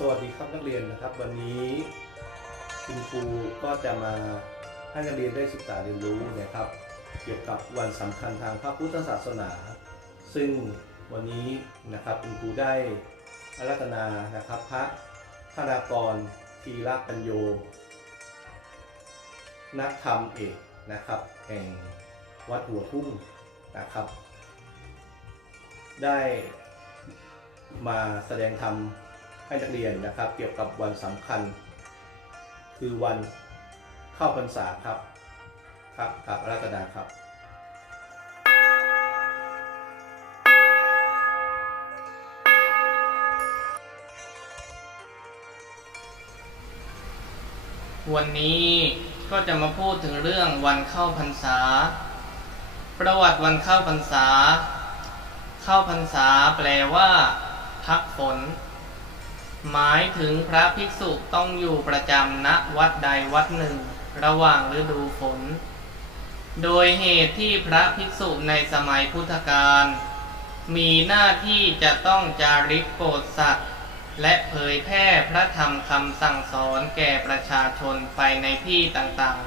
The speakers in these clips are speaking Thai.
สวัสดีครับนักเรียนนะครับ วันนี้คุณครูก็จะมาให้นักเรียนได้ศึกษาเรียนรู้นะครับ เกี่ยวกับวันสำคัญทางพระพุทธศาสนา ซึ่งวันนี้นะครับคุณครูได้อารัตนานะครับ พระธนากรทีระปัญโย นักธรรมเอกนะครับ แห่งวัดหัวทุ่งนะครับ ได้มาแสดงธรรม ให้นักเรียนนะครับ เกี่ยวกับวันสำคัญ คือวันเข้าพรรษาครับครับครับรัตนาครับวันนี้ก็จะมาพูดถึงเรื่องวันเข้าพรรษา ประวัติวันเข้าพรรษา เข้าพรรษาแปลว่า พักฝน หมายถึงพระภิกษุต้องอยู่ประจำณวัดใดวัดหนึ่ง ระหว่างฤดูฝน โดยเหตุที่พระภิกษุในสมัยพุทธกาลมีหน้าที่จะต้องจาริกโปรดสัตว์ และเผยแพร่พระธรรมคำสั่งสอนแก่ประชาชนไปในที่ต่าง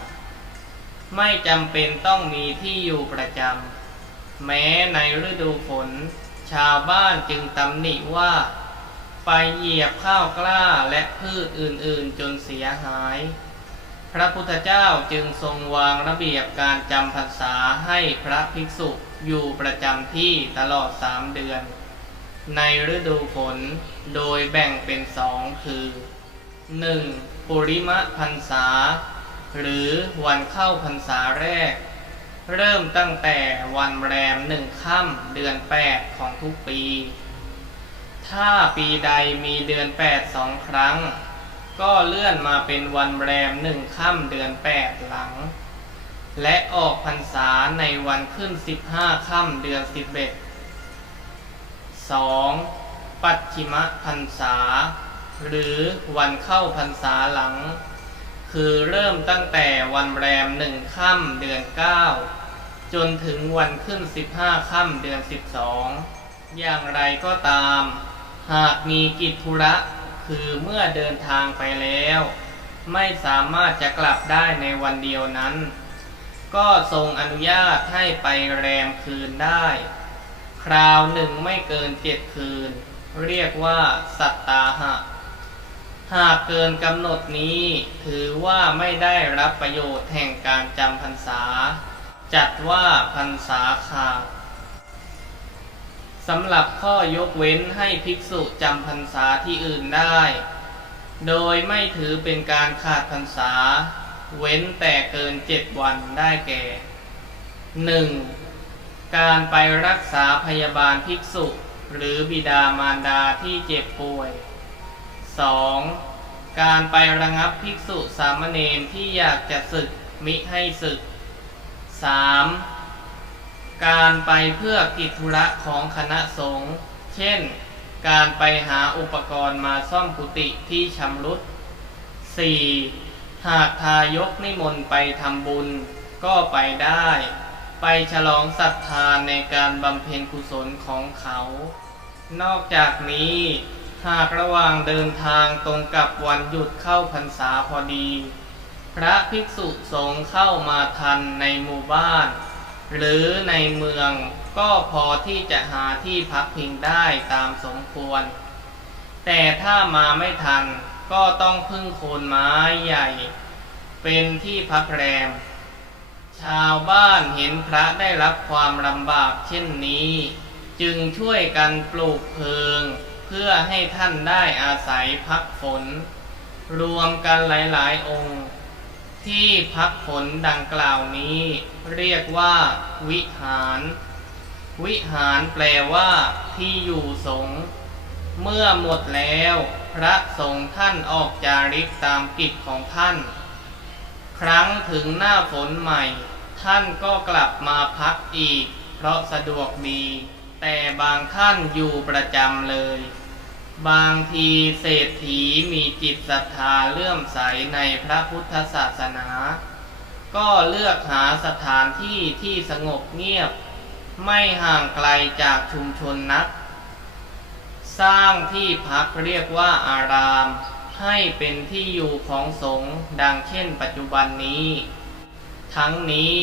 ๆ ไม่จำเป็นต้องมีที่อยู่ประจำแม้ในฤดูฝน ชาวบ้านจึงตำหนิว่า ไปเหยียบข้าวกล้าและพืชอื่นๆจนเสียหาย พระพุทธเจ้าจึงทรงวางระเบียบการจำพรรษาให้พระภิกษุอยู่ประจำที่ตลอดสามเดือน ในฤดูฝนโดยแบ่งเป็นสองคือ 1. ปุริมะพรรษา หรือวันเข้าพรรษาแรก เริ่มตั้งแต่วันแรมหนึ่งค่ำเดือน 8 ของทุกปี ถ้าปีใดมีเดือน8สองครั้ง ก็เลื่อนมาเป็นวันแรมหนึ่งค่ำเดือน8หลัง และออกพรรษาในวันขึ้น15ค่ำเดือน11 2. ปัจฉิมพรรษา หรือวันเข้าพรรษาหลัง คือเริ่มตั้งแต่วันแรมหนึ่งค่ำเดือน9จนถึงวันขึ้น15ค่ำเดือน12อย่างไรก็ตาม หากมีกิจธุระคือเมื่อเดินทางไปแล้ว ไม่สามารถจะกลับได้ในวันเดียวนั้น ก็ทรงอนุญาตให้ไปแรมคืนได้ คราวหนึ่งไม่เกินเจ็ดคืน เรียกว่าสัตตาหะ หากเกินกำหนดนี้ถือว่าไม่ได้รับประโยชน์แห่งการจำพรรษา จัดว่าพรรษาขาด สำหรับข้อยกเว้นให้ภิกษุจำพรรษาที่อื่นได้ โดยไม่ถือเป็นการขาดพรรษา เว้นแต่เกินเจ็ดวันได้แก่หนึ่งการไปรักษาพยาบาลภิกษุ หรือบิดามารดาที่เจ็บป่วย 2. การไประงับภิกษุสามเณรที่อยากจะศึกมิให้ศึก 3. การไปเพื่อกิจธุระของคณะสงฆ์เช่น การไปหาอุปกรณ์มาซ่อมกุฏิที่ชำรุด 4. หากทายกนิมนต์ไปทำบุญ ก็ไปได้ ไปฉลองศรัทธาในการบำเพ็ญกุศลของเขา นอกจากนี้ หากระหว่างเดินทางตรงกับวันหยุดเข้าพรรษาพอดี พระภิกษุสงฆ์เข้ามาทันในหมู่บ้าน หรือในเมืองก็พอที่จะหาที่พักพิงได้ตามสมควร แต่ถ้ามาไม่ทันก็ต้องพึ่งโคนไม้ใหญ่ เป็นที่พักแรม ชาวบ้านเห็นพระได้รับความลำบากเช่นนี้ จึงช่วยกันปลูกเพิง เพื่อให้ท่านได้อาศัยพักฝน รวมกันหลายๆ องค์ ที่พักฝนดังกล่าวนี้ เรียกว่า วิหาร วิหารแปลว่าที่อยู่สงฆ์เมื่อหมดแล้ว พระสงฆ์ท่านออกจาริกตามกิจของท่าน ครั้งถึงหน้าฝนใหม่ ท่านก็กลับมาพักอีก เพราะสะดวกดี แต่บางท่านอยู่ประจำเลย บางทีเศรษฐีมีจิตศรัทธาเลื่อมใสในพระพุทธศาสนา ก็เลือกหาสถานที่ที่สงบเงียบ ไม่ห่างไกลจากชุมชนนัก สร้างที่พักเรียกว่าอาราม ให้เป็นที่อยู่ของสงฆ์ดังเช่นปัจจุบันนี้ ทั้งนี้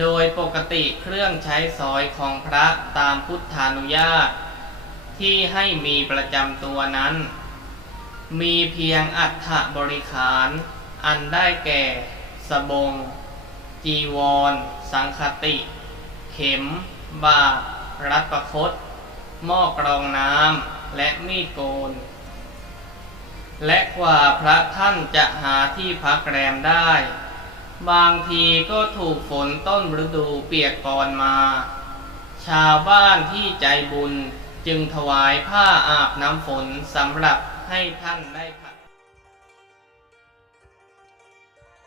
โดยปกติเครื่องใช้สอยของพระตามพุทธานุญาต ที่ให้มีประจำตัวนั้น มีเพียงอัฐบริขาร อันได้แก่ สบง จีวร สังคติ เข็ม บาทรัดประคตหม้อกรองน้ำและมีดโกน และกว่าพระท่านจะหาที่พักแรมได้ บางทีก็ถูกฝนต้นฤดูเปียกปอนมา ชาวบ้านที่ใจบุญ จึงถวายผ้าอาบน้ำฝนสำหรับให้ท่านได้